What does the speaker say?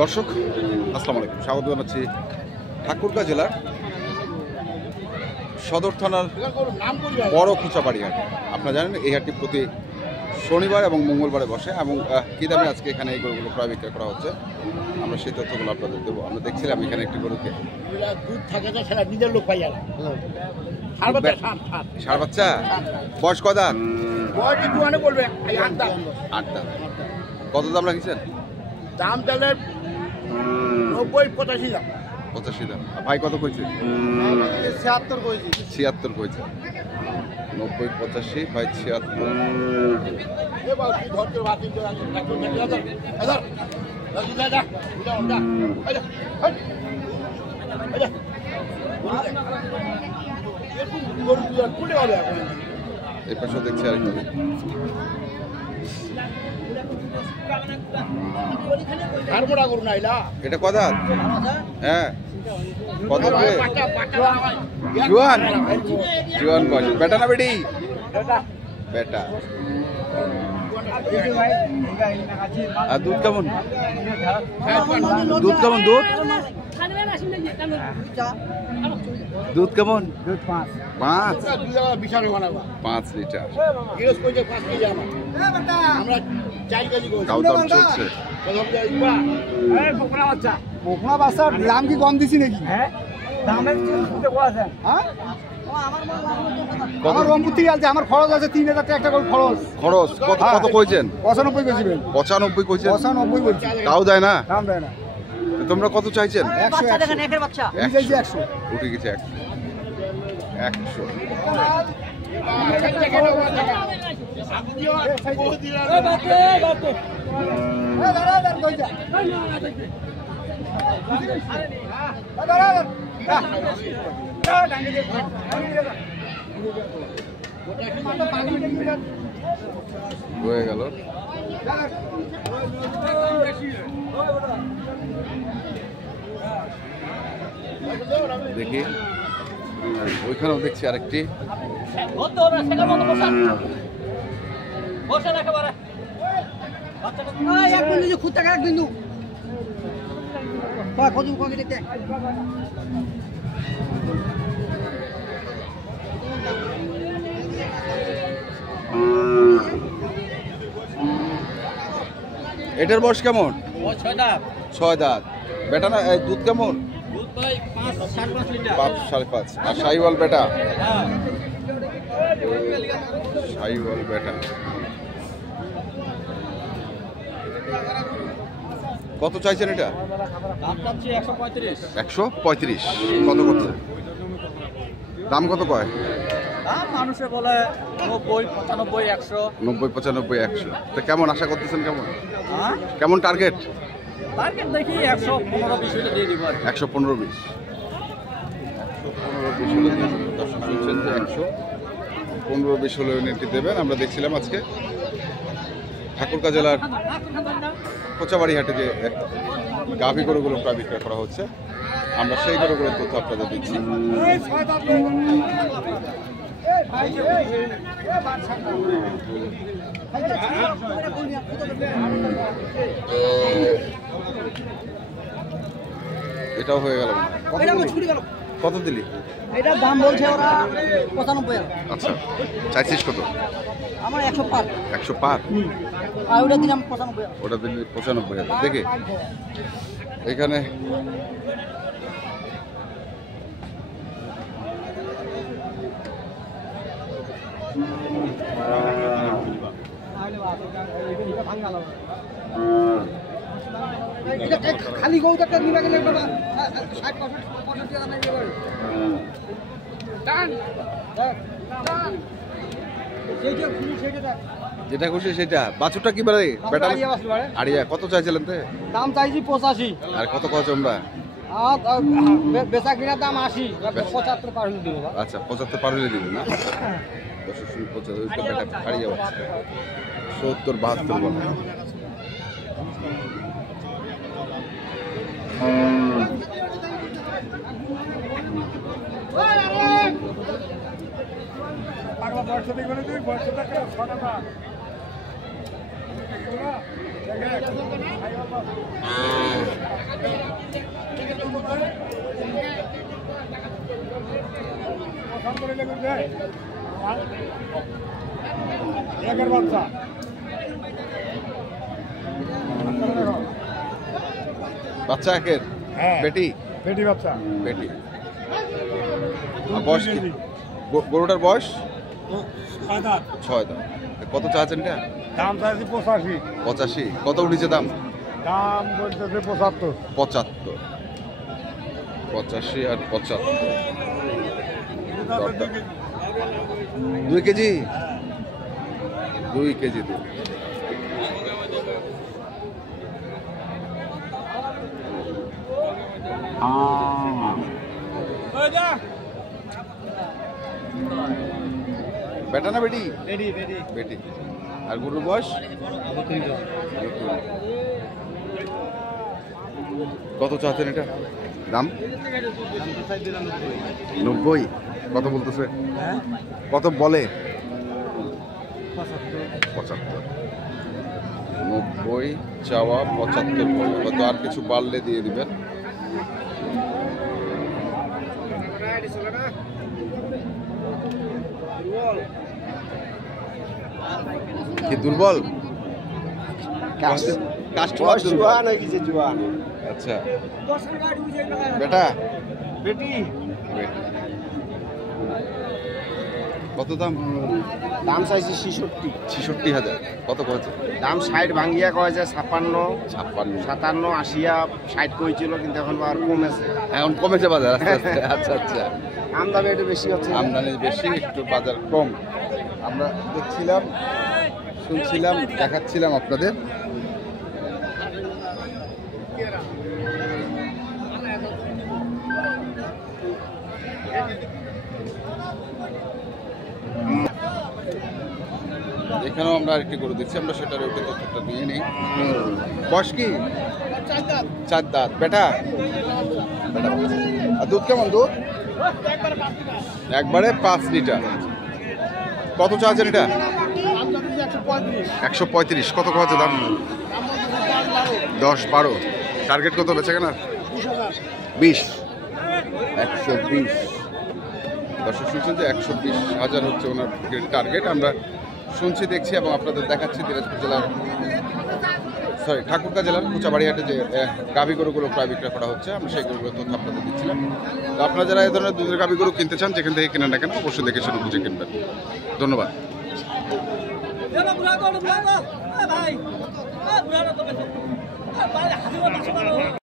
দর্শক আসসালামু আলাইকুম, স্বাগত জানাচ্ছি ঠাকুরগাঁ জেলার সদর থানার বড় খুচাবাড়ি হাট। আপনারা জানেন এই হাটটি প্রতি শনিবার এবং মঙ্গলবারে বসে এবং কী দামে আজকে এখানে এই গরুগুলো প্রায় বিক্রয় করা হচ্ছে আমরা সেই তথ্যগুলো আপনাদের দেবো। আমরা দেখছিলাম এখানে একটি গরুকে দুধ থাকে না, সেটা নিজের লোক পাই আর ষাঁড় বাচ্চা। বয়স কদা? বয়স একটু অনেক বলবে 8 দাঁত। কত দাম রাখছেন? দাম তাহলে 90-85 দাম। 85 দাম। ভাই কত কইছে? 76 কইছি। 76 কইছে। 90-85, ভাই 76। এবার কি ধরতে বাকি তো আছে একটু দাদা দাদা দাদা এই পাশে দেখছি আরেকটা। এটা কদা? হ্যাঁ কত? জুয়ান জুয়ান বয়স। বেটা না বেটি? বেটা। আর দুধ কেমন? দুধ কেমন? দুধ কেমন? 5 লিটার। চলছে। মোখনা বাচ্চার দাম কি কম দিছি নাকি? আমার রংপুর থেকে আছে, আমার খরচ আছে 3000 টাকা একটা করে খরচ। খরচ কত কত কইছেন? 95 কইছিলেন। 95 কইছেন? 95 বলছি। তাও দেয় না? দাম দেয় না। তোমরা কত চাইছেন? 100 দেখেন একের বাচ্চা। 100 উঠে গেছে 100। হয়ে গেল। দেখি ওইখানেও দেখছি আরেকটি। এটার বয়স কেমন? 6 দাঁত। বেটা না? দুধ কেমন? 5-5.5। আর শাহিওয়াল বেটা? শাহিওয়াল বেটা। কত চাইছেন এটা? 135। কত করছে? দাম কত কয়? মানুষে বলে 90-95, 100। তো কেমন আশা করতেছেন? কেমন টার্গেট? দেখি 115-20 দিয়ে দিব। 115-20 শুনছেন যে 115-20 হলে ইউনিটটি দেবেন। আমরা দেখছিলাম আজকে ঠাকুরগাঁ জেলার কোচাবাড়ি হাটে যে গাভী গরুগুলো প্রায় বিক্রয় করা হচ্ছে, আমরা সেই গরুগুলোর তথ্য আপনাদের দিচ্ছি। এটাও হয়ে গেল। কত দিলি? এটার দাম বলছে ওরা 95। আচ্ছা, চাইছিস কত? আমার 100 পার। 100 পার? আর ওটা দিলাম 95। ওটা দিলি 95,000। দেখে এখানে খালি গৌটা নিবে গেলে 60-65 টাকা নেবে। যেটা খুশি সেটা। বাছুরটা কি বলে? বেটা আড়িয়া। কত চাইছিলেন? দাম চাইছি 85। আর কত কয় আমরা? বেচা কিনা দাম 80। 75 পার হলে দিব। আচ্ছা, 75 পার হলে দিবেন না? 75 বেটা আড়িয়া বাচ্চা 70-72 বলে। বাচ্চা একের বেটি বেটি বাচ্চা বেটি আর বয়স কি? গরুটার বয়স 6 দাম। কত চাচ্ছেন এটা? দাম চাইছি 85 85। কত উঠেছে দাম? দাম বলতেছে 75 75। 85 আর 75। 2 কেজি 2 কেজি দুধ। বেটা না বেটি? বেটি। আর গরুর বয়স? কত চাচ্ছেন এটা দাম? 90। কত বলতেছে? কত বলে? 75। 90 চাওয়া, 75 বলে। হয়তো আর কিছু বাড়লে দিয়ে দিবেন। কি দুর্বল? কাস্টমার দুর্বল। আচ্ছা বেটা বেটি বেটি। কত দাম? দাম চাইছি 66। 66,000। কত কয়েছে? দাম 60 ভাঙ্গিয়া কয় যে 56 56। 57 80 60 কইছিল, কিন্তু এখন আর কমেছে। এখন কমেছে বাজার। আচ্ছা আচ্ছা। আমদানি একটু বেশি হচ্ছে। আমদানি বেশি, একটু বাজার কম। আমরা দেখছিলাম, শুনছিলাম, দেখাচ্ছিলাম আপনাদের। এখানেও আমরা আরেকটি গরু দেখছি, আমরা সেটার ওটা তথ্যটা নিয়ে নিই। বয়স কি? 4 দাঁত। বেটা বেটা। আর দুধ কেমন? দুধ একবারে 5 লিটার। কত চাচ্ছেন এটা? 135। কত কত দাম? 10-12। টার্গেট কত বেচে কেনা? 20। 120। দর্শক শুনছেন যে 120,000 হচ্ছে ওনার টার্গেট। আমরা শুনছি, দেখছি এবং আপনাদের দেখাচ্ছি দিনাজপুর জেলার ঠাকুরগাঁ জেলার কোচাবাড়িহাটে যে গাভী গরুগুলো প্রায় বিক্রয় করা হচ্ছে, আমরা সেই গরুগুলোর তথ্য আপনাদের দিচ্ছিলাম। তো আপনারা যারা এই ধরনের দুধের গাভী গরু কিনতে চান, যেখান থেকে কেনেন না কেন, অবশ্যই দেখে শুনে বুঝে কিনবেন। ধন্যবাদ।